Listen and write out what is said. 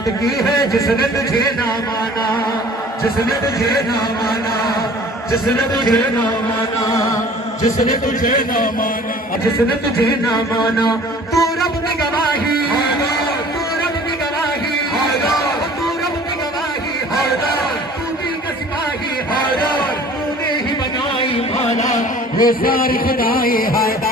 خیانت کی ہے جس نے تجھے نہ مانا، جس نے تجھے نہ مانا، جس نے تجھے نہ مانا، جس نے تجھے نہ مانا، جس نے تجھے نہ مانا، تو رب کی گواہی، تو رب کی گواہی، تو رب کی گواہی، تو دل کا سپاہی، تو نے ہی بنائی مانا یہ ساری خدائی ہے۔